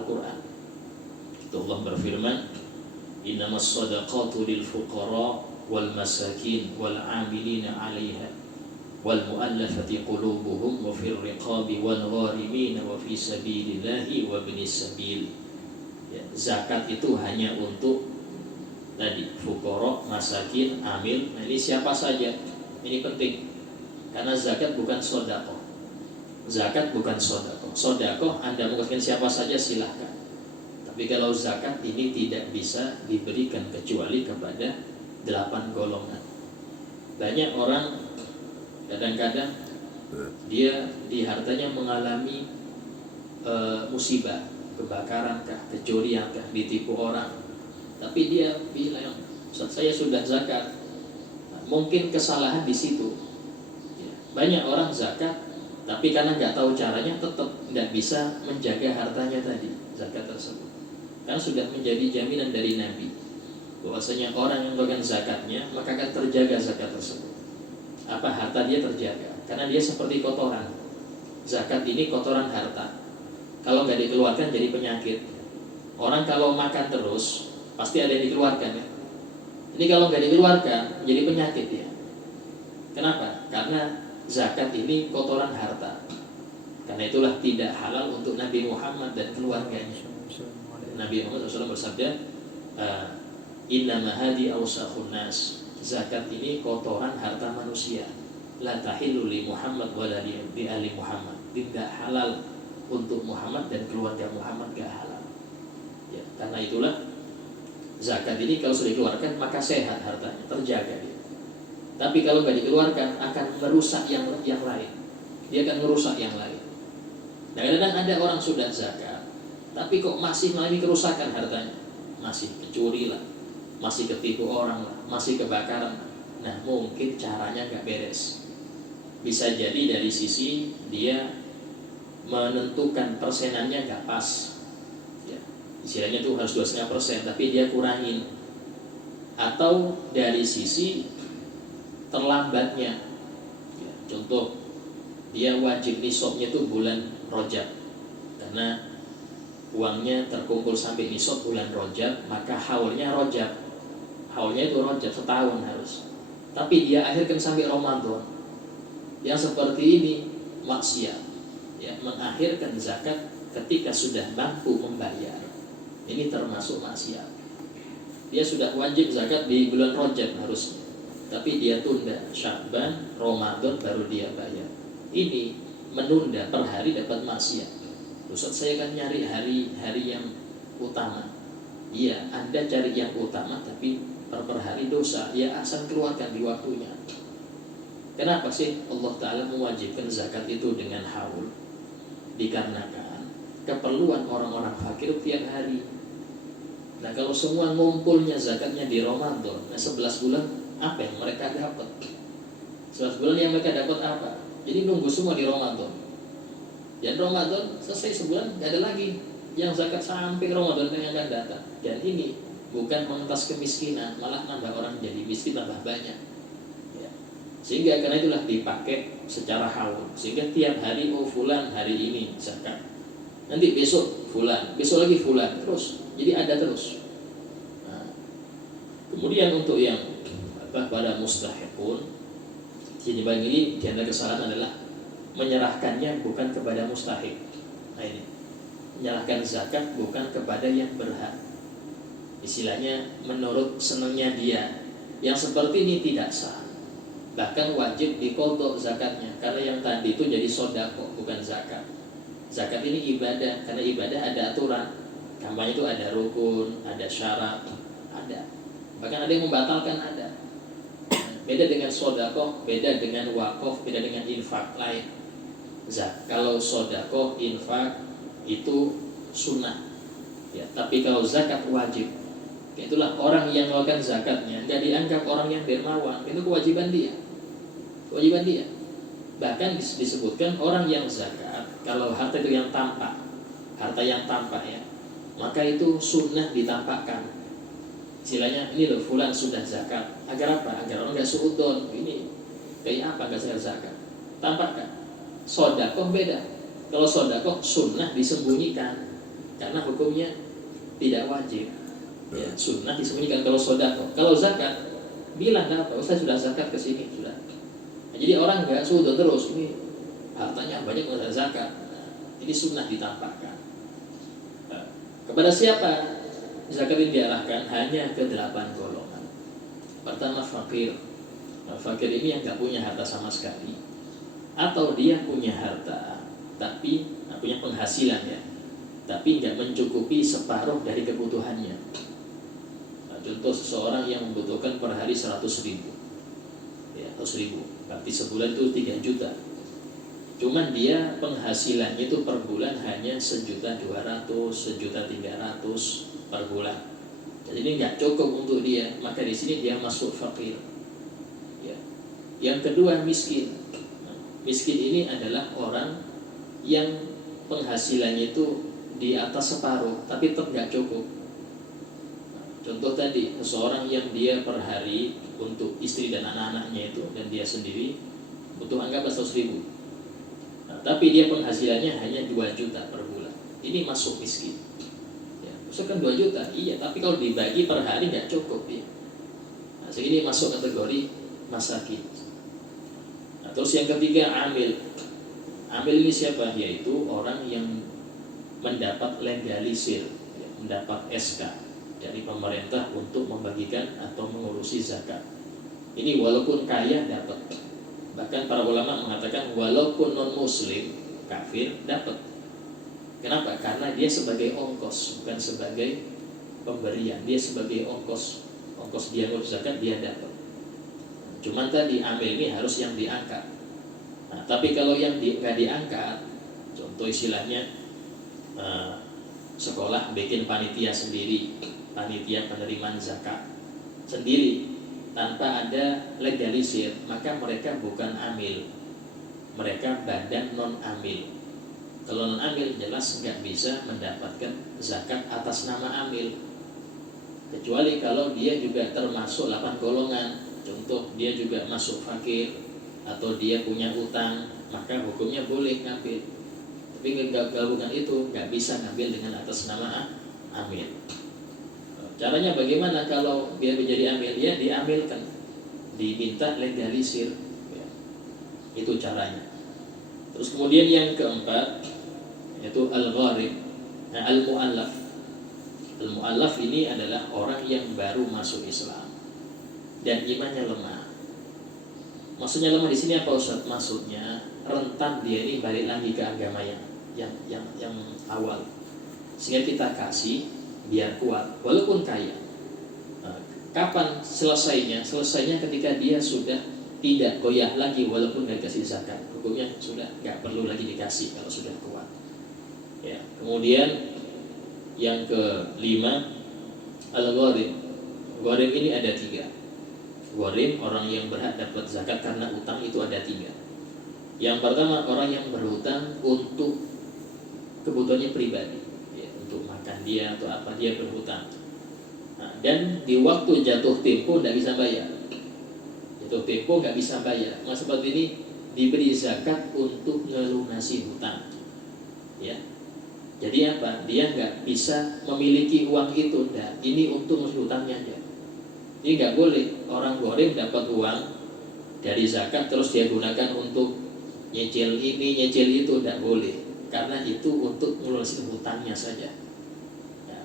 Al-Quran. Itu Allah berfirman, innamas shadaqatu lil fuqara wal masakin wal amilina 'alaiha wal mu'allafati qulubuhum wa fir riqabi wal gharimin wa fi sabilillahi wa ibnis sabil. Ya, zakat itu hanya untuk tadi fuqara, masakin, amil. Nah, ini siapa saja. Ini penting. Karena zakat bukan sedekah. Zakat bukan sedekah. Sedekah Anda mengucapkan siapa saja silahkan. Tapi kalau zakat ini tidak bisa diberikan kecuali kepada 8 golongan. Banyak orang kadang-kadang dia di hartanya mengalami musibah, kebakaran kah, kecurian kah, ditipu orang. Tapi dia bilang, saya sudah zakat. Nah, mungkin kesalahan di situ. Ya, banyak orang zakat, tapi karena nggak tahu caranya tetap nggak bisa menjaga hartanya tadi, zakat tersebut. Karena sudah menjadi jaminan dari Nabi bahwasanya orang yang melakukan zakatnya maka akan terjaga zakat tersebut. Apa harta dia terjaga? Karena dia seperti kotoran. Zakat ini kotoran harta. Kalau nggak dikeluarkan jadi penyakit. Orang kalau makan terus pasti ada yang dikeluarkan ya. Ini kalau nggak dikeluarkan jadi penyakit ya. Kenapa? Karena zakat ini kotoran harta. Karena itulah tidak halal untuk Nabi Muhammad dan keluarganya. Nabi Muhammad SAW bersabda, innama hadi awsakhun nas. Zakat ini kotoran harta manusia. La tahillu li Muhammad wa la li ali Muhammad. Tidak halal untuk Muhammad dan keluarga Muhammad, gak halal. Ya, karena itulah zakat ini kalau sudah dikeluarkan maka sehat hartanya, terjaga dia. Tapi kalau nggak dikeluarkan akan merusak yang lain. Dia akan merusak yang lain. Nah, kadang-kadang ada orang sudah zakat, tapi kok masih mengalami kerusakan hartanya, masih mencuri lah, masih ketipu orang lah, masih kebakaran. Nah, mungkin caranya nggak beres. Bisa jadi dari sisi dia menentukan persenannya nggak pas. Ya, istilahnya tuh harus 2,5%, tapi dia kurangin. Atau dari sisi terlambatnya. Ya, contoh, dia wajib nisabnya itu bulan Rajab, karena uangnya terkumpul sampai nisab bulan Rajab, maka haulnya Rajab. Haulnya itu Rajab setahun harus. Tapi dia akhirkan sampai Ramadan. Yang seperti ini maksiat. Ya, mengakhirkan zakat ketika sudah mampu membayar. Ini termasuk maksiat. Dia sudah wajib zakat di bulan Rajab harusnya, tapi dia tunda Sya'ban, Ramadan baru dia bayar. Ini menunda per hari dapat maksiat. Ustaz, saya kan nyari hari yang utama. Iya, Anda cari yang utama tapi per hari dosa. Ya, asal keluarkan di waktunya. Kenapa sih Allah Ta'ala mewajibkan zakat itu dengan haul? Dikarenakan keperluan orang-orang fakir tiap hari. Nah, kalau semua ngumpulnya zakatnya di Ramadan, nah 11 bulan apa yang mereka dapat? 11 bulan yang mereka dapat apa? Jadi nunggu semua di Ramadan. Dan Ramadan selesai sebulan, gak ada lagi yang zakat sampai Ramadan yang akan datang. Dan ini bukan mengentas kemiskinan, malah nambah orang jadi miskin tambah banyak. Ya. Sehingga karena itulah dipakai secara haul. Sehingga tiap hari, oh fulan hari ini zakat, nanti besok fulan, besok lagi fulan, terus. Jadi ada terus. Nah, kemudian untuk yang pada mustahiqun, jadi bagi ini di antara kesalahan adalah menyerahkannya bukan kepada mustahik. Nah ini, menyerahkan zakat bukan kepada yang berhak. Istilahnya menurut senangnya dia. Yang seperti ini tidak sah. Bahkan wajib diqodho zakatnya, karena yang tadi itu jadi sodako bukan zakat. Zakat ini ibadah, karena ibadah ada aturan. Kampanye itu ada rukun, ada syarat, ada. Bahkan ada yang membatalkan, ada. Beda dengan sodako, beda dengan wakaf, beda dengan infak lain. Kalau sodako, infak itu sunnah. Ya, tapi kalau zakat wajib. Itulah orang yang melakukan zakatnya nggak dianggap orang yang dermawan, itu kewajiban dia. Kewajiban dia. Bahkan disebutkan orang yang zakat, kalau harta itu yang tampak, harta yang tampak ya, maka itu sunnah ditampakkan. Istilahnya ini loh fulan sudah zakat. Agar apa? Agar orang nggak suudon. Ini kayak apa nggak zakat? Tampakkan. Sodakoh beda. Kalau sodakoh sunnah disembunyikan. karena hukumnya tidak wajib. Ya, sunnah disembunyikan. Kalau sedekah, kalau zakat, bilang nggak apa, saya sudah zakat ke sini sudah. Nah, jadi orang nggak sudah terus ini hartanya banyak nggak zakat. Nah, ini sunnah ditampakkan. Nah, kepada siapa zakat ini diarahkan? Hanya ke 8 golongan. Pertama fakir. Nah, fakir ini yang nggak punya harta sama sekali, atau dia punya harta tapi punya penghasilan ya, tapi nggak mencukupi separuh dari kebutuhannya. Contoh seseorang yang membutuhkan per hari 100.000, ya 100.000, berarti sebulan itu 3 juta. Cuman dia penghasilannya itu per bulan hanya 1.200.000, 1.300.000 per bulan. Jadi ini nggak cukup untuk dia, maka di sini dia masuk fakir. Ya. Yang kedua miskin. Miskin ini adalah orang yang penghasilannya itu di atas separuh, tapi tetap nggak cukup. Contoh tadi, seseorang yang dia per hari untuk istri dan anak-anaknya itu, dan dia sendiri butuh anggap 100.000. Nah, tapi dia penghasilannya hanya 2 juta per bulan. Ini masuk miskin. Ya, maksudnya kan 2 juta, iya, tapi kalau dibagi per hari nggak cukup ya. Nah, ini masuk kategori masakin. Nah, terus yang ketiga amil. Amil ini siapa? Yaitu orang yang mendapat legalisir, ya, mendapat SK dari pemerintah untuk membagikan atau mengurusi zakat. Ini walaupun kaya dapat. Bahkan para ulama mengatakan walaupun non muslim, kafir dapat. Kenapa? Karena dia sebagai ongkos, bukan sebagai pemberian. Dia sebagai ongkos. Ongkos dia ngurus zakat dia dapat. Cuman tadi amil ini harus yang diangkat. Nah, tapi kalau yang nggak diangkat, contoh istilahnya sekolah bikin panitia sendiri, panitia penerimaan zakat sendiri tanpa ada legalisir, maka mereka bukan amil, mereka badan non amil. Kalau non amil jelas nggak bisa mendapatkan zakat atas nama amil, kecuali kalau dia juga termasuk 8 golongan. Contoh dia juga masuk fakir atau dia punya utang, maka hukumnya boleh ngambil. Tapi kalau bukan itu nggak bisa ngambil dengan atas nama amil. Caranya bagaimana kalau biar menjadi amil? Ya diamilkan, diminta legalisir ya. Itu caranya. Terus kemudian yang keempat yaitu al-gharib. Nah, al-mu'allaf. Al-mu'allaf ini adalah orang yang baru masuk Islam dan imannya lemah. Maksudnya lemah di sini apa Ustaz? Maksudnya rentan dia ini balik lagi ke agama yang awal. Sehingga kita kasih biar kuat walaupun kaya. Nah, kapan selesainya? Selesainya ketika dia sudah tidak goyah lagi walaupun nggak kasih zakat. Hukumnya sudah nggak perlu lagi dikasih kalau sudah kuat. Ya. Kemudian yang kelima al-gharib. Gharib ini ada 3. Gharib orang yang berhak dapat zakat karena utang itu ada 3. Yang pertama orang yang berhutang untuk kebutuhannya pribadi, ya, untuk makan dia atau apa dia berhutang. Nah, dan di waktu jatuh tempo tidak bisa bayar. Jatuh tempo nggak bisa bayar. Nah, seperti ini diberi zakat untuk melunasi hutang. Ya. Jadi apa? Dia nggak bisa memiliki uang itu. Nah, ini untuk melunasi hutangnya aja. Ini nggak boleh orang gharib dapat uang dari zakat terus dia gunakan untuk nyicil ini, nyicil itu, tidak boleh. Karena itu untuk melunasi hutangnya saja. Ya.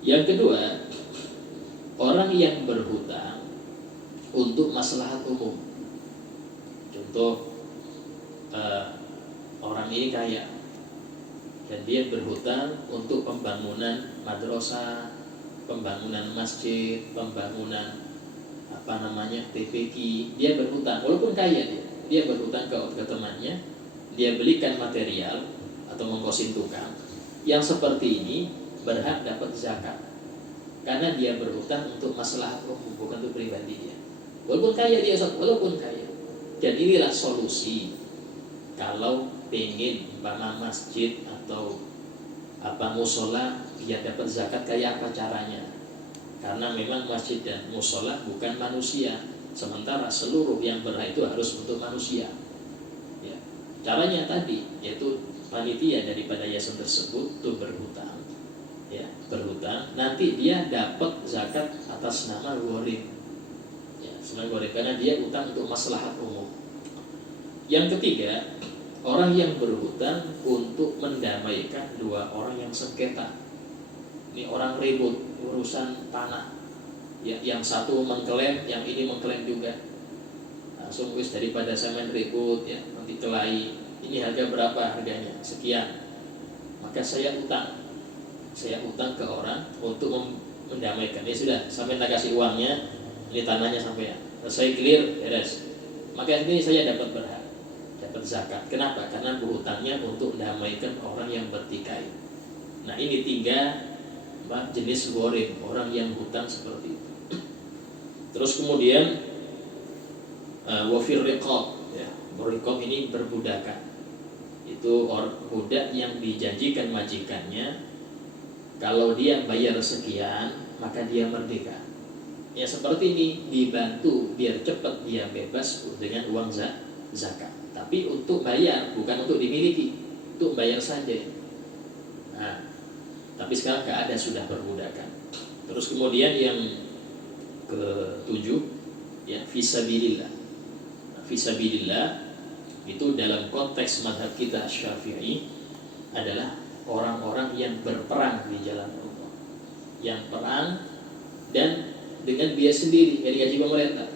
Yang kedua, orang yang berhutang untuk maslahat umum. Contoh, orang ini kaya dan dia berhutang untuk pembangunan madrasah, pembangunan masjid, pembangunan TPQ. Dia berhutang, walaupun kaya dia berhutang ke temannya, dia belikan material atau mengkosin tukang. Yang seperti ini berhak dapat zakat karena dia berhutang untuk masalah umum, bukan untuk pribadi dia. Walaupun kaya dia, walaupun kaya. Dan inilah solusi kalau pengen umpama masjid atau musola biar dapat zakat, kayak apa caranya? Karena memang masjid dan musola bukan manusia, sementara seluruh yang berhak itu harus untuk manusia. Ya. Caranya tadi yaitu panitia daripada yayasan tersebut itu berhutang, ya berhutang, nanti dia dapat zakat atas nama gharim, ya nama gharim, karena dia utang untuk maslahat umum. Yang ketiga, orang yang berhutang untuk mendamaikan dua orang yang sengketa. Ini orang ribut urusan tanah, ya yang satu mengklaim, yang ini mengklaim juga. Langsung wis, daripada sampean ribut ya nanti kelahi, ini harga berapa, harganya sekian, maka saya utang ke orang untuk mendamaikan. Ya sudah, sampai tak kasih uangnya, ini tanahnya sampai selesai, clear, beres, maka ini saya dapat berhak, dapat zakat. Kenapa? Karena berhutangnya untuk mendamaikan orang yang bertikai. Nah ini 3 jenis gharim, orang yang hutang seperti itu. Terus kemudian wafir riqab, ya, riqab ini berbudakan. Itu budak yang dijanjikan majikannya, kalau dia bayar sekian maka dia merdeka. Ya seperti ini, dibantu biar cepat dia bebas dengan uang zakat. Tapi untuk bayar, bukan untuk dimiliki, untuk bayar saja. Nah, tapi sekarang nggak ada, sudah berbudakan. Terus kemudian yang ke-7, ya fisabilillah. Fisabilillah itu dalam konteks mazhab kita Syafi'i adalah orang-orang yang berperang di jalan Allah, yang perang dan dengan biaya sendiri dari gaji pemerintah.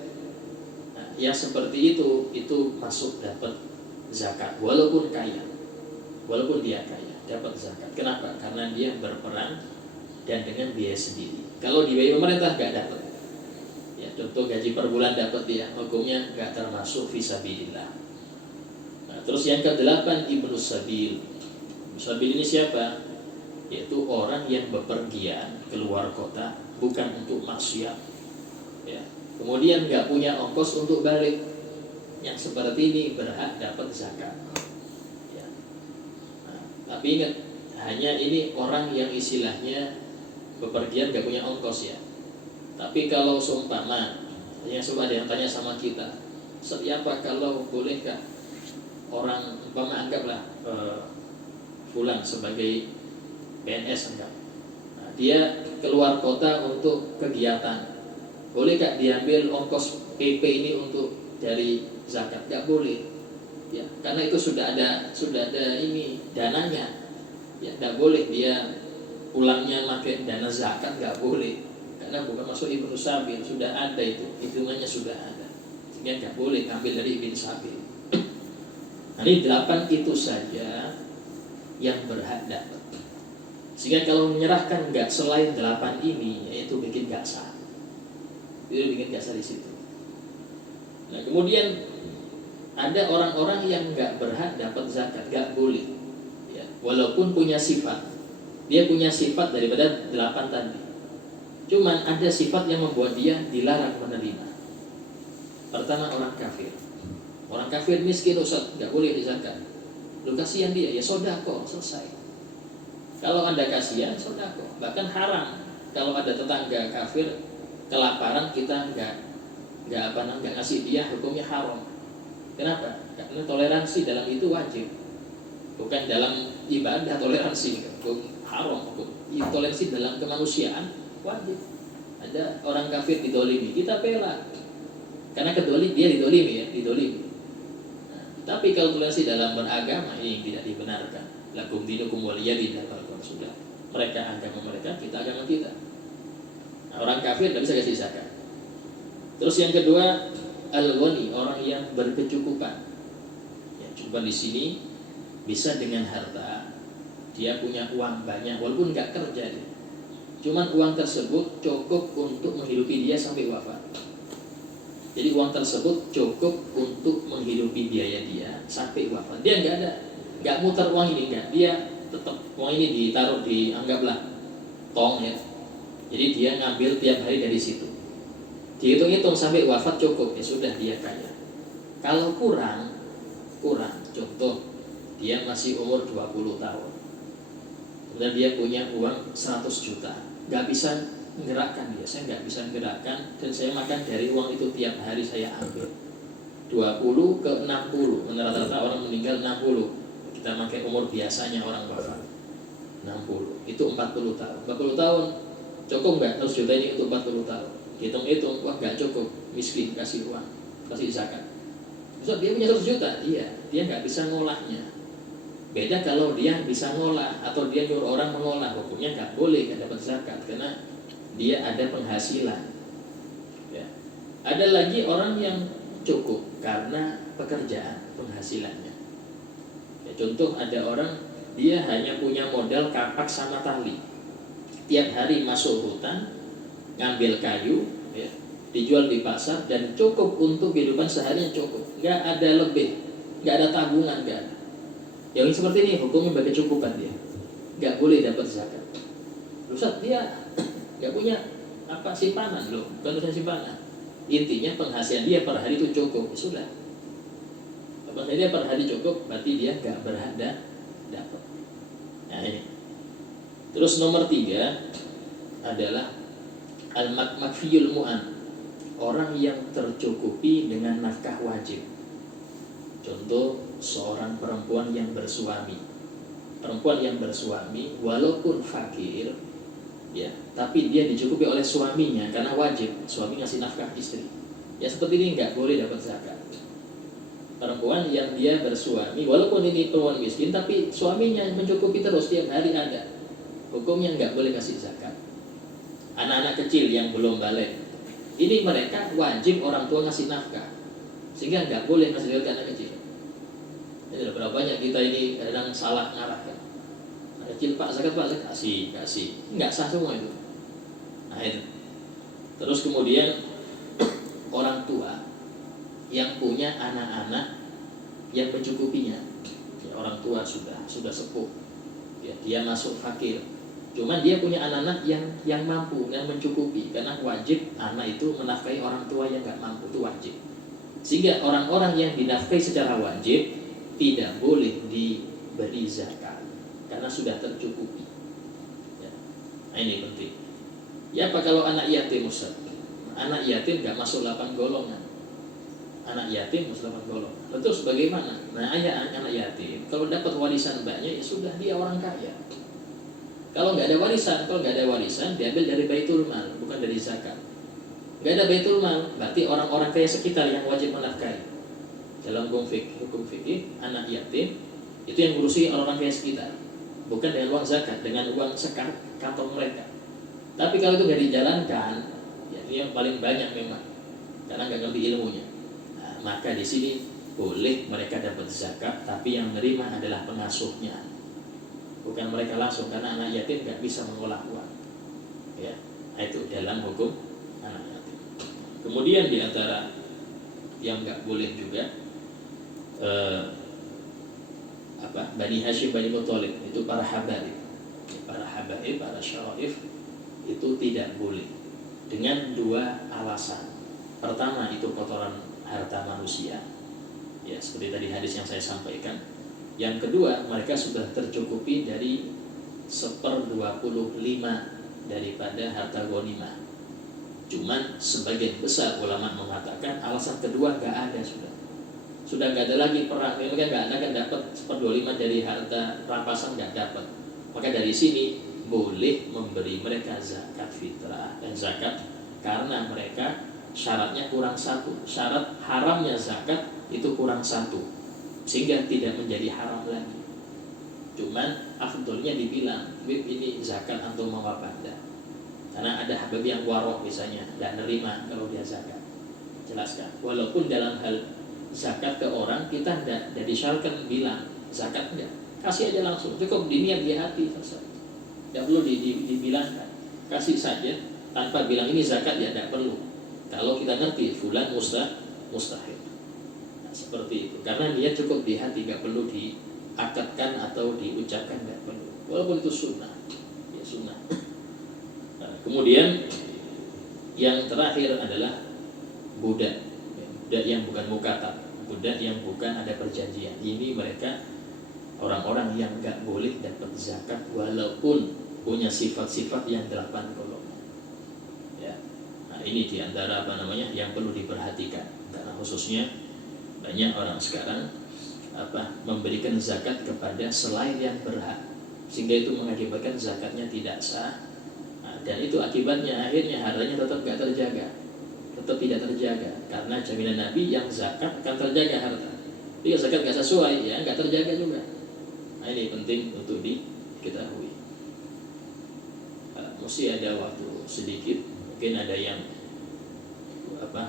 Nah, yang seperti itu masuk dapat zakat, walaupun kaya, walaupun dia kaya dapat zakat. Kenapa? Karena dia berperang dan dengan biaya sendiri. Kalau dibayar pemerintah nggak dapat. Ya, contoh gaji per bulan dapat dia, hukumnya nggak termasuk fisabilillah. Nah, terus yang ke-8 Ibnu Sabil. Ibnu Sabil ini siapa? Yaitu orang yang bepergian keluar kota bukan untuk maksiat, ya. Kemudian nggak punya ongkos untuk balik. Yang seperti ini berhak dapat zakat, ya. Nah, tapi ingat, hanya ini orang yang istilahnya bepergian nggak punya ongkos, ya. Tapi kalau seumpama, ada yang tanya sama kita, siapa kalau bolehkah orang umpama anggaplah fulan sebagai PNS anggap, nah, dia keluar kota untuk kegiatan, bolehkah diambil ongkos PP ini untuk dari zakat? Gak boleh, ya, karena itu sudah ada ini dananya, ya, gak boleh dia pulangnya pakai dana zakat, gak boleh. Karena bukan masuk Ibnu Sabil, sudah ada itu, hitungannya sudah ada, sehingga nggak boleh ngambil dari Ibnu Sabil. Nah, ini 8 itu saja yang berhak dapat. Sehingga kalau menyerahkan nggak selain 8 ini, yaitu bikin nggak sah. Itu bikin nggak sah di situ. Nah kemudian ada orang-orang yang nggak berhak dapat zakat, nggak boleh, ya, walaupun punya sifat. Dia punya sifat daripada 8 tadi. Cuman ada sifat yang membuat dia dilarang menerima. Pertama, orang kafir. Orang kafir miskin, Ustaz, gak boleh dizakat. Lu kasihan dia, ya sodako, selesai. Kalau Anda kasihan, sodako. Bahkan haram kalau ada tetangga kafir kelaparan, kita nggak ngasih dia, hukumnya haram. Kenapa? Karena toleransi dalam itu wajib, bukan dalam ibadah toleransi. Hukum haram, hukum toleransi dalam kemanusiaan wajib. Ada orang kafir didolimi, kita bela, karena dia didolimi, ya, didolimi. Nah, tapi kalau toleransi dalam beragama ini tidak dibenarkan. Lakum dinukum waliyadin, sudah. Mereka agama mereka, kita agama kita. Nah, orang kafir tidak bisa kasih zakat. Terus yang kedua, al-ghani, orang yang berkecukupan. Ya, coba di sini bisa dengan harta, dia punya uang banyak, walaupun nggak kerja dia. Cuman uang tersebut cukup untuk menghidupi dia sampai wafat. Jadi uang tersebut cukup untuk menghidupi biaya dia sampai wafat. Dia nggak muter uang ini, nggak. Dia tetap uang ini ditaruh di, anggaplah tong, ya. Jadi dia ngambil tiap hari dari situ. Dihitung-hitung sampai wafat cukup, ya sudah, dia kaya. Kalau kurang, contoh dia masih umur 20 tahun. Kemudian dia punya uang 100 juta. Gak bisa menggerakkan dia, saya gak bisa menggerakkan, dan saya makan dari uang itu tiap hari saya ambil 20 ke 60, rata-rata orang meninggal 60, Kita pakai umur biasanya orang wafat 60, itu 40 tahun. 40 tahun cukup nggak 100 juta ini untuk 40 tahun? Hitung-hitung, wah nggak cukup, miskin, kasih uang, kasih zakat. Misal dia punya 100 juta, iya, dia nggak bisa ngolahnya. Beda kalau dia bisa ngolah atau dia nyuruh orang mengolah, hukumnya nggak boleh, nggak dapat zakat karena dia ada penghasilan. Ya. Ada lagi orang yang cukup karena pekerjaan, penghasilannya. Ya, contoh ada orang dia hanya punya modal kapak sama tali. Tiap hari masuk hutan, ngambil kayu, ya, dijual di pasar dan cukup untuk kehidupan seharian cukup. Nggak ada lebih, nggak ada tabungan, nggak ada. Yang seperti ini hukumnya bagi kecukupan dia, nggak boleh dapat zakat. Ustaz dia nggak punya apa simpanan loh, bukan urusan simpanan. Intinya penghasilan dia per hari itu cukup, ya sudah. Penghasilan dia per hari cukup, berarti dia nggak berhak dapat. Nah ini. Terus nomor 3 adalah al-makfiyul mu'an, orang yang tercukupi dengan nafkah wajib. Contoh seorang perempuan yang bersuami. Perempuan yang bersuami walaupun fakir, ya, tapi dia dicukupi oleh suaminya karena wajib, suami ngasih nafkah istri. Ya seperti ini nggak boleh dapat zakat. Perempuan yang dia bersuami walaupun ini perempuan miskin tapi suaminya mencukupi terus tiap hari ada, hukumnya nggak boleh kasih zakat. Anak-anak kecil yang belum balik, ini mereka wajib orang tua ngasih nafkah, sehingga nggak boleh ngasih zakat anak kecil. Jadi berapa banyak kita ini kadang salah ngarahkan. Anak kecil pak zakat kasih, nggak sah semua itu. Nah itu. Terus kemudian orang tua yang punya anak-anak yang mencukupinya, ya, orang tua sudah sepuh, ya, dia masuk fakir. Cuman dia punya anak-anak yang mampu, yang mencukupi, karena wajib anak itu menafkahi orang tua yang nggak mampu, itu wajib. Sehingga orang-orang yang dinafkahi secara wajib tidak boleh diberi zakat karena sudah tercukupi. Ya. Nah ini penting. Ya apa kalau anak yatim Ustaz? Anak yatim nggak masuk 8 golongan. Anak yatim masuk 8 golongan. Terus bagaimana? Nah anak yatim kalau dapat warisan banyak ya sudah dia orang kaya. Kalau nggak ada warisan diambil dari baitul mal, bukan dari zakat. Nggak ada baitul mal, berarti orang-orang kaya sekitar yang wajib menafkahi. Dalam hukum fikih, anak yatim itu yang ngurusi orang-orang kaya sekitar, bukan dengan uang zakat, dengan uang sekat kantong mereka. Tapi kalau itu nggak dijalankan, ya ini yang paling banyak memang, karena nggak ngerti ilmunya. Nah, maka di sini boleh mereka dapat zakat, tapi yang menerima adalah pengasuhnya, bukan mereka langsung, karena anak yatim nggak bisa mengolah uang. Ya, nah, itu dalam hukum anak yatim. Kemudian di antara yang nggak boleh juga Bani Hashim, Bani Muthalib, itu para habaib, para syaraif itu tidak boleh dengan 2 alasan. Pertama itu kotoran harta manusia, ya seperti tadi hadis yang saya sampaikan. Yang kedua mereka sudah tercukupi dari 1/25 daripada harta ghanimah. Cuman sebagian besar ulama mengatakan alasan kedua nggak ada, sudah nggak ada lagi perang, mereka nggak akan dapat 1/25 dari harta rampasan, nggak dapat. Maka dari sini boleh memberi mereka zakat fitrah dan zakat karena mereka syaratnya kurang 1. Syarat haramnya zakat itu kurang 1, sehingga tidak menjadi haram lagi. Cuman afdolnya dibilang, ini zakat antum mau apa anda? Karena ada habib yang warok misalnya, nggak nerima kalau dia zakat. Jelaskan. Walaupun dalam hal zakat ke orang kita tidak disyaratkan bilang zakat, enggak, kasih aja langsung, cukup diniat di hati selesai, tidak perlu dibilangkan, kasih saja tanpa bilang ini zakat, ya tidak perlu. Kalau kita ngerti fulan mustahil, nah, seperti itu, karena dia cukup di hati, tidak perlu diakatkan atau diucapkan, tidak perlu, walaupun itu sunnah, ya sunnah. Nah, kemudian yang terakhir adalah budak yang bukan mukatab, budak yang bukan ada perjanjian. Ini mereka orang-orang yang nggak boleh dapat zakat walaupun punya sifat-sifat yang 8 golongan. Ya, nah ini diantara yang perlu diperhatikan, karena khususnya banyak orang sekarang memberikan zakat kepada selain yang berhak, sehingga itu mengakibatkan zakatnya tidak sah. Dan itu akibatnya akhirnya hartanya tetap gak terjaga, tetap tidak terjaga, karena jaminan Nabi yang zakat akan terjaga harta. Jika zakat gak sesuai, ya gak terjaga juga. Nah, ini penting untuk diketahui. Mesti ada waktu sedikit, mungkin ada yang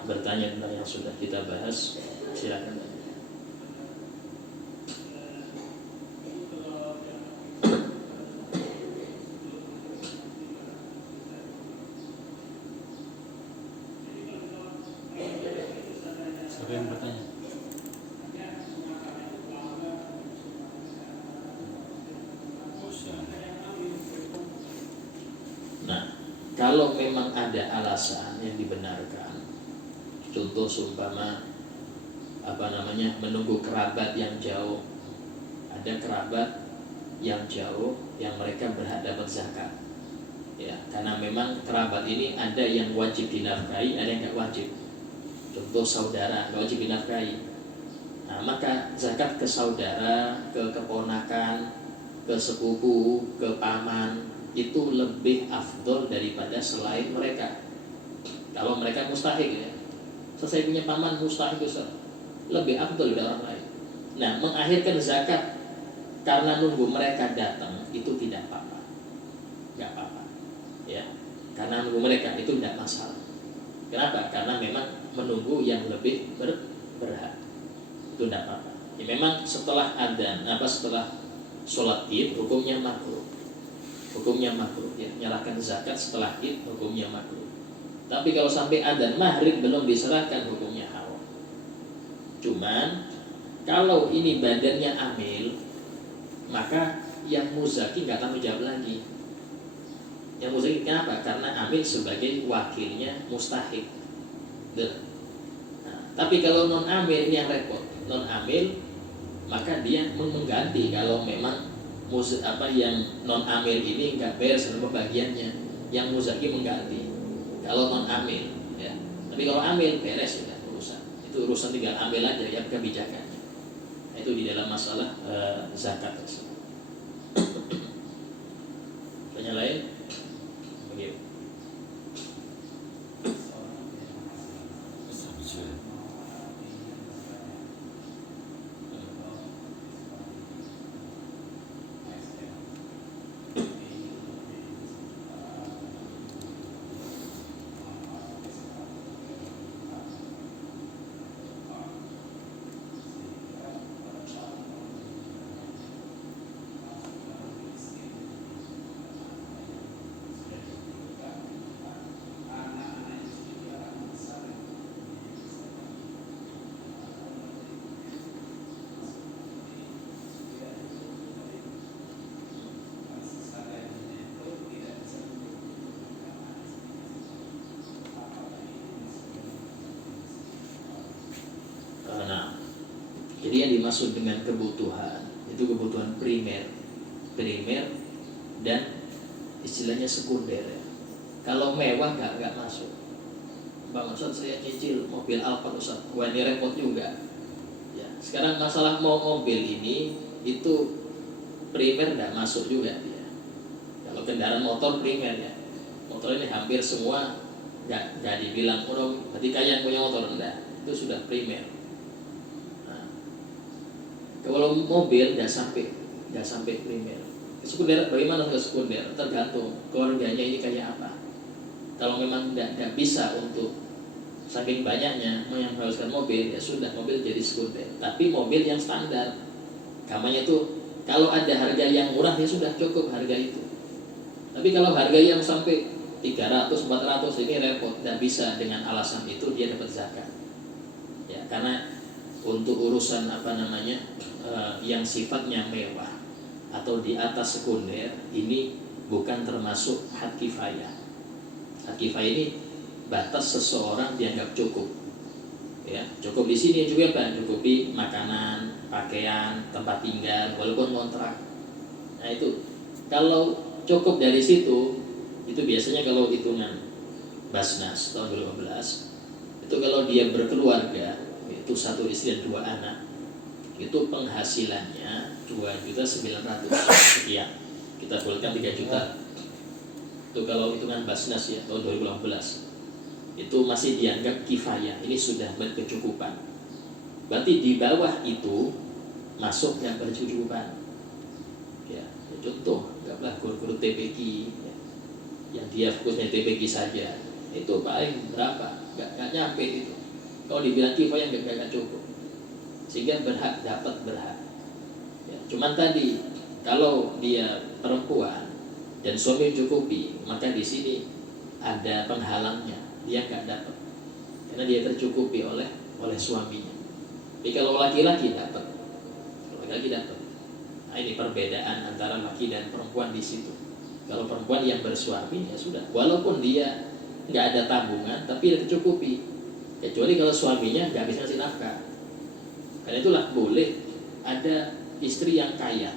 bertanya tentang yang sudah kita bahas, silakan. Siapa yang bertanya? Nah, kalau memang ada alasan yang dibenarkan, contoh seumpama menunggu kerabat yang jauh, ada kerabat yang jauh yang mereka berhak dapat zakat, ya, karena memang kerabat ini ada yang wajib dinafkahi, ada yang nggak wajib. Contoh saudara nggak wajib dinafkahi, nah maka zakat ke saudara, ke keponakan, ke sepupu, ke paman itu lebih afdol daripada selain mereka. Kalau mereka mustahik, ya, saya punya paman mustahik besar, lebih afdol dari orang lain. Nah, mengakhirkan zakat karena nunggu mereka datang itu tidak apa-apa, nggak apa-apa, ya, karena nunggu mereka itu tidak masalah. Kenapa? Karena memang menunggu yang lebih berhak itu tidak apa-apa. Ya, memang setelah adzan, setelah sholat id hukumnya makruh. Hukumnya makruh, ya, menyerahkan zakat setelah id hukumnya makruh. Tapi kalau sampai adzan maghrib belum diserahkan hukumnya haram. Cuman kalau ini badannya amil, maka yang muzaki nggak tanggung jawab lagi. Yang muzaki kenapa? Karena amil sebagai wakilnya mustahik. Nah, tapi kalau non amil ini yang repot. Non amil maka dia mengganti kalau memang yang non amil ini nggak beres sama bagiannya, yang muzaki mengganti kalau non amil, ya. Tapi kalau amil beres, ya, urusan tinggal ambil aja ya kebijakannya. Nah, itu di dalam masalah zakat tersebut. Tanya lain? Begitu. Jadi yang dimaksud dengan kebutuhan itu kebutuhan primer dan istilahnya sekunder, ya. Kalau mewah nggak masuk. Bang Ustaz, saya cicil mobil Alphard Ustaz, wah ini repot juga. Ya, sekarang masalah mau mobil ini itu primer nggak masuk juga dia. Kalau kendaraan motor primer, ya, motor ini hampir semua nggak dibilang berarti kayak yang punya motor, enggak, itu sudah primer. Kalau mobil nggak sampai primer. Sekunder bagaimana ke sekunder? Tergantung keluarganya ini kayak apa. Kalau memang nggak bisa untuk saking banyaknya yang mengharuskan mobil, ya sudah mobil jadi sekunder. Tapi mobil yang standar, kamanya tuh kalau ada harga yang murah ya sudah cukup harga itu. Tapi kalau harga yang sampai 300-400 ini repot, dan bisa dengan alasan itu dia dapat zakat. Ya, karena untuk urusan yang sifatnya mewah atau di atas sekunder ini bukan termasuk hak kifayah. Hak kifayah ini batas seseorang dianggap cukup, ya, cukup di sini juga Pak, cukupi makanan, pakaian, tempat tinggal walaupun kontrak. Nah itu kalau cukup dari situ, itu biasanya kalau hitungan Basnas tahun 2015 itu kalau dia berkeluarga itu 1 istri dan 2 anak, itu penghasilannya 2.900.000 sekian, kita bulatkan 3 juta. Itu kalau hitungan Basnas ya tahun 2018 itu masih dianggap kifayah, ini sudah berkecukupan. Berarti di bawah itu masuk yang berkecukupan. Ya, contoh, anggaplah guru-guru TPQ ya, yang dia fokusnya TPQ saja, itu paling berapa? Nggak nyampe itu. Kalau dibilang kifayah nggak cukup, sehingga dapat berhak. Ya, cuman tadi kalau dia perempuan dan suami cukupi, maka di sini ada penghalangnya, dia nggak dapat karena dia tercukupi oleh suaminya. Tapi kalau laki-laki dapat, nah ini perbedaan antara laki dan perempuan di situ. Kalau perempuan yang bersuami ya sudah, walaupun dia nggak ada tabungan tapi dia tercukupi, kecuali kalau suaminya nggak bisa ngasih nafkah. Karena itulah boleh ada istri yang kaya,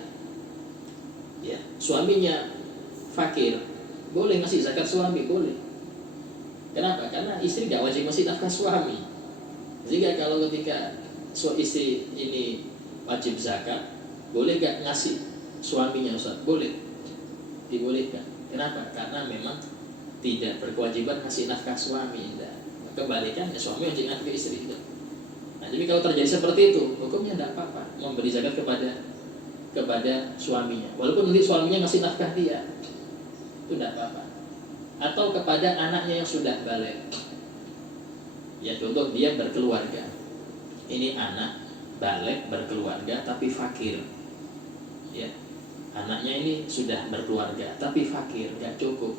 ya suaminya fakir, boleh ngasih zakat suami, boleh. Kenapa? Karena istri nggak wajib ngasih nafkah suami. Sehingga kalau ketika istri ini wajib zakat, boleh gak ngasih suaminya Ustaz? Boleh, dibolehkan. Kenapa? Karena memang tidak berkewajiban ngasih nafkah suami. Kebalikan ya, suami wajib nafkah istri itu. Nah, jadi kalau terjadi seperti itu, hukumnya tidak apa-apa memberi zakat kepada suaminya, walaupun nanti suaminya ngasih nafkah dia, itu tidak apa-apa. Atau kepada anaknya yang sudah balik. Ya contoh, dia berkeluarga. Ini anak balik berkeluarga tapi fakir. Ya, anaknya ini sudah berkeluarga tapi fakir, nggak cukup,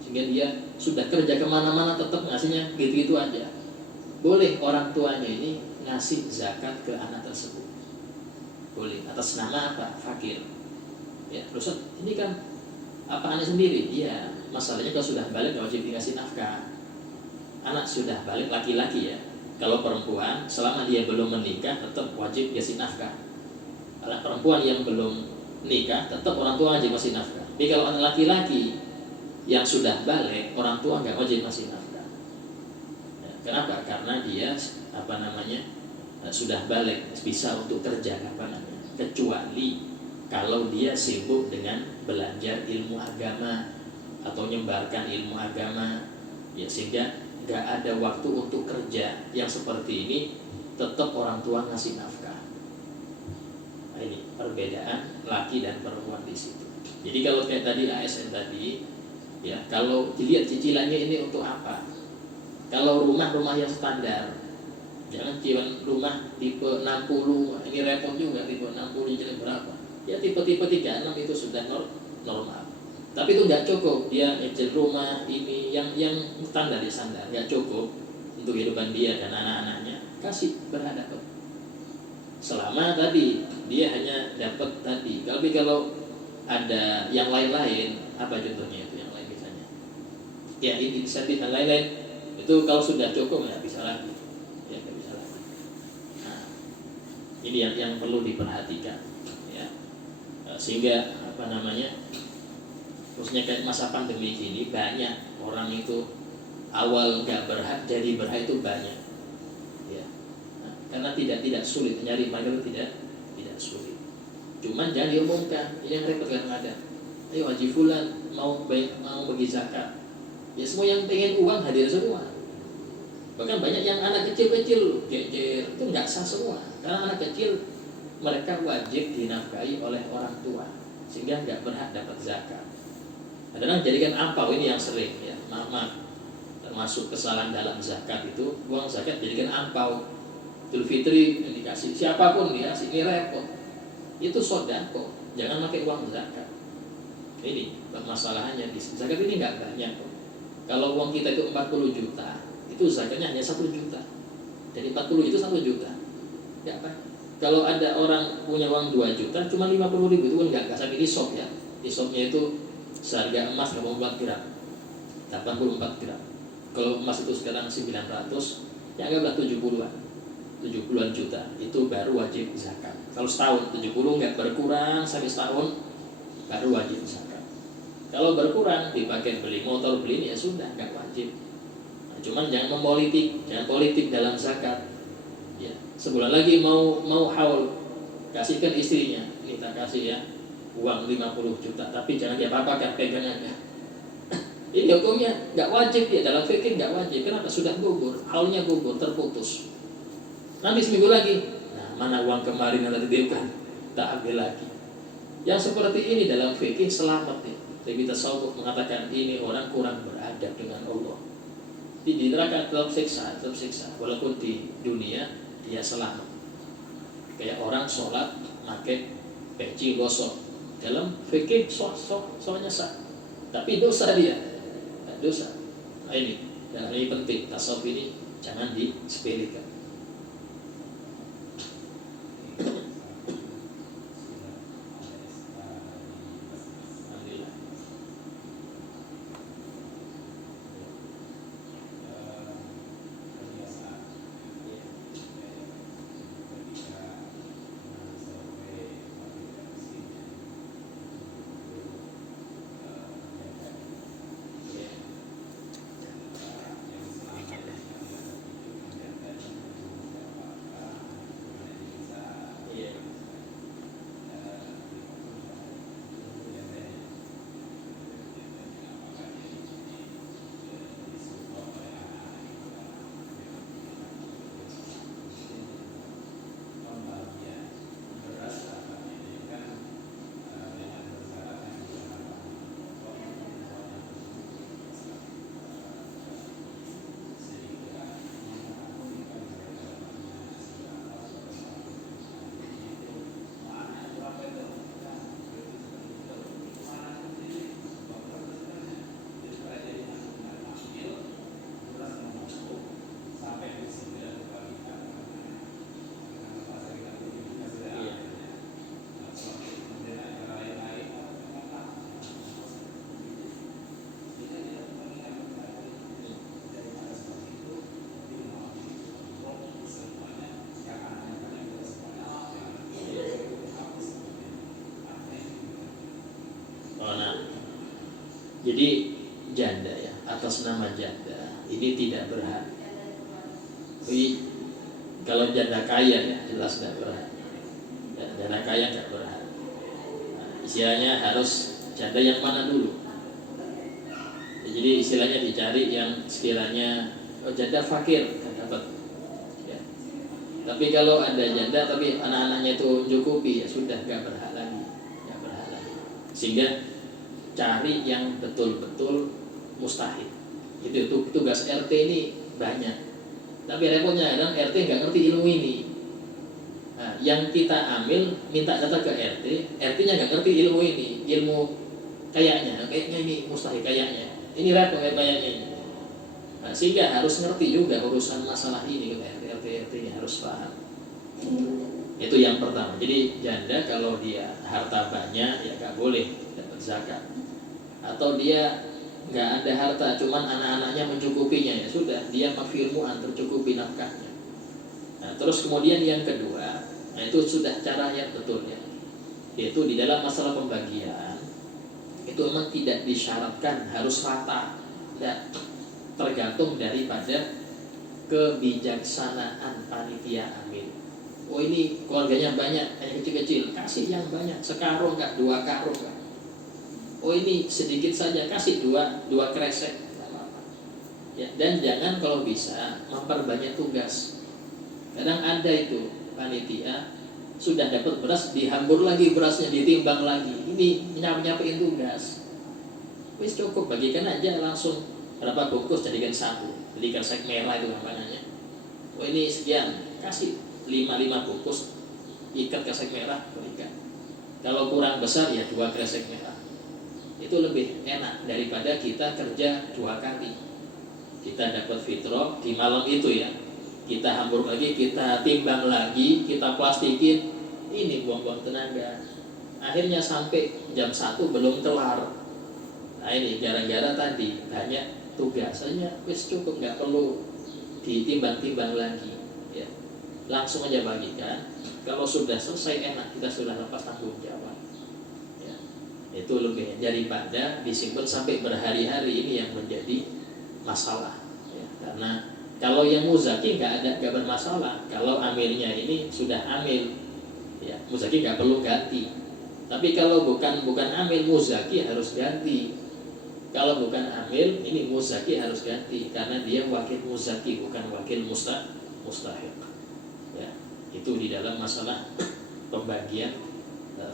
sehingga dia sudah kerja kemana-mana tetap ngasihnya gitu-gitu aja. Boleh orang tuanya ini ngasih zakat ke anak tersebut. Boleh, atas nama apa? Fakir. Ya, terus ini kan apa anak sendiri? Iya, masalahnya kalau sudah balik nggak wajib dikasih nafkah. Anak sudah balik laki-laki ya. Kalau perempuan, selama dia belum menikah tetap wajib kasih nafkah. Kalau perempuan yang belum nikah tetap orang tua wajib kasih nafkah. Tapi kalau anak laki-laki yang sudah balik, orang tua nggak wajib kasih nafkah. Ya, kenapa? Karena dia sudah balik, bisa untuk kerja kecuali kalau dia sibuk dengan belajar ilmu agama atau menyebarkan ilmu agama, ya sehingga nggak ada waktu untuk kerja. Yang seperti ini tetap orang tua ngasih nafkah. Nah, ini perbedaan laki dan perempuan di situ. Jadi kalau kayak tadi ASN tadi, ya kalau dilihat cicilannya ini untuk apa? Kalau rumah-rumah yang standar, jangan cuma rumah tipe 60, ini repot juga tipe 60 jadi berapa? Ya tipe-tipe 36 itu sudah normal. Tapi itu nggak cukup, dia nyicil rumah ini yang standar ya standar, nggak cukup untuk kehidupan dia dan anak-anaknya, kasih berhadapan. Selama tadi dia hanya dapat tadi. Tapi kalau ada yang lain-lain, apa contohnya itu yang lain misalnya? Ya ini insentif yang lain-lain itu kalau sudah cukup nggak bisa lagi, ya nggak bisa lagi. Nah, ini yang perlu diperhatikan, ya sehingga khususnya kayak masa pandemi ini banyak orang itu awal nggak berhak jadi berhak itu banyak, ya. Nah, karena tidak sulit nyari mereka itu tidak sulit. Cuman jangan diumumkan, ini yang repot kadang-kadang. Ayo Haji Fulan mau bagi zakat, ya semua yang pengen uang hadir semua. Bahkan banyak yang anak kecil-kecil geger itu nggak sah semua, karena anak kecil mereka wajib dinafkahi oleh orang tua sehingga nggak berhak dapat zakat. Kadang-kadang jadikan ampau, ini yang sering ya, maaf termasuk kesalahan dalam zakat itu, uang zakat jadikan ampau. Idul Fitri yang dikasih siapapun dikasih, ini repot. Itu sodako, jangan pakai uang zakat. Ini masalahnya di zakat ini nggak banyak kok. Kalau uang kita itu 40 juta, itu zakatnya hanya 1 juta. Dari 40 itu 1 juta. Ya apa? Kalau ada orang punya uang 2 juta, cuma 50.000 itu kan nggak sampai nisab ya. Nisabnya itu seharga emas 84 gram, 84 gram. Kalau emas itu sekarang 900, ya anggaplah 70-an juta, itu baru wajib zakat. Kalau setahun 70 nggak berkurang sampai setahun, baru wajib zakat. Kalau berkurang dipakai beli motor, beli ini ya sudah nggak wajib. Nah, cuman jangan politik dalam zakat. Ya, sebulan lagi mau haul, kasihkan istrinya, kita kasih ya uang 50 juta, tapi jangan dia apa-apakan, pegang aja. Ini hukumnya nggak wajib ya, dalam fikih nggak wajib. Kenapa? Sudah gugur, haulnya gugur, terputus. Nanti seminggu lagi, nah mana uang kemarin yang dititipkan, tak ambil lagi. Yang seperti ini dalam fikih selamat ya. Tapi tasawuf mengatakan ini orang kurang beradab dengan Allah. Di neraka tetap siksa, walaupun di dunia dia selamat. Kayak orang sholat pakai peci gosok, dalam fikih soalnya sah, tapi dosa dia, dosa. Nah ini, dan ini penting, tasawuf ini jangan disepelekan. Jadi janda ya, atas nama janda ini tidak berhak. Jadi kalau janda kaya ya jelas tidak berhak. Janda kaya tidak berhak. Nah, istilahnya harus janda yang mana dulu? Ya, jadi istilahnya dicari yang sekiranya janda fakir kan dapat. Ya. Tapi kalau ada janda tapi anak-anaknya itu mencukupi ya sudah nggak berhak lagi, nggak berhak lagi. Sehingga cari yang betul-betul mustahil. Itu tugas RT ini banyak. Tapi repotnya kadang RT nggak ngerti ilmu ini. Nah, yang kita ambil minta data ke RT, RT-nya nggak ngerti ilmu ini, ilmu kayaknya ini mustahil kayaknya. Ini repot kayaknya ini. Nah, sehingga harus ngerti juga urusan masalah ini ke RT-nya harus paham. Itu yang pertama. Jadi janda kalau dia harta banyak ya nggak boleh dapat zakat. Atau dia nggak ada harta, cuman anak-anaknya mencukupinya ya sudah, dia makfirmuan tercukupi nafkahnya. Nah, terus kemudian yang kedua, nah itu sudah cara yang betul ya, yaitu di dalam masalah pembagian itu memang tidak disyaratkan harus rata, ya, tergantung daripada kebijaksanaan panitia amil. Oh ini keluarganya banyak, hanya kecil-kecil, kasih yang banyak, sekarung kah, 2 karung kah. Oh ini sedikit saja, kasih dua kresek, ya, dan jangan kalau bisa memperbanyak tugas. Kadang ada itu panitia sudah dapat beras, dihambur lagi berasnya, ditimbang lagi, ini nyapain tugas. Wis cukup, bagikan aja langsung berapa bungkus jadikan 1, beli kresek merah itu namanya. Oh ini sekian, kasih 5 bungkus, ikat kresek merah, berikan. Kalau kurang besar ya 2 kresek merah. Itu lebih enak daripada kita kerja 2 kali. Kita dapat fitrah di malam itu ya, kita hambur lagi, kita timbang lagi, kita plastikin, ini buang-buang tenaga. Akhirnya sampai jam 1 belum kelar. Nah ini gara-gara tadi banyak tugasnya, wis cukup, nggak perlu ditimbang-timbang lagi ya. Langsung aja bagikan. Kalau sudah selesai enak, kita sudah lepas tanggung jawab. Itu lebih daripada disimpan sampai berhari-hari, ini yang menjadi masalah ya. Karena kalau yang muzaki nggak bermasalah. Kalau amilnya ini sudah amil Ya, muzaki nggak perlu ganti. Tapi kalau bukan amil, muzaki harus ganti. Kalau bukan amil, ini muzaki harus ganti karena dia wakil muzaki, bukan wakil mustahiq. Ya, itu di dalam masalah pembagian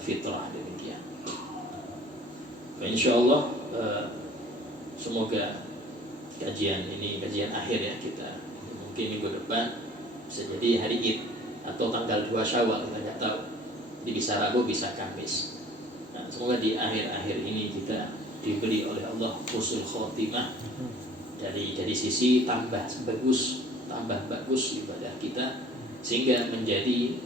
fitrah demikian. Insyaallah semoga kajian ini kajian akhir ya kita. Mungkin minggu depan bisa jadi hari Id atau tanggal 2 Syawal, kita nggak tahu. Jadi bisa Rabu, bisa Kamis. Nah, semoga di akhir-akhir ini kita diberi oleh Allah husnul khotimah dari sisi tambah bagus ibadah kita sehingga menjadi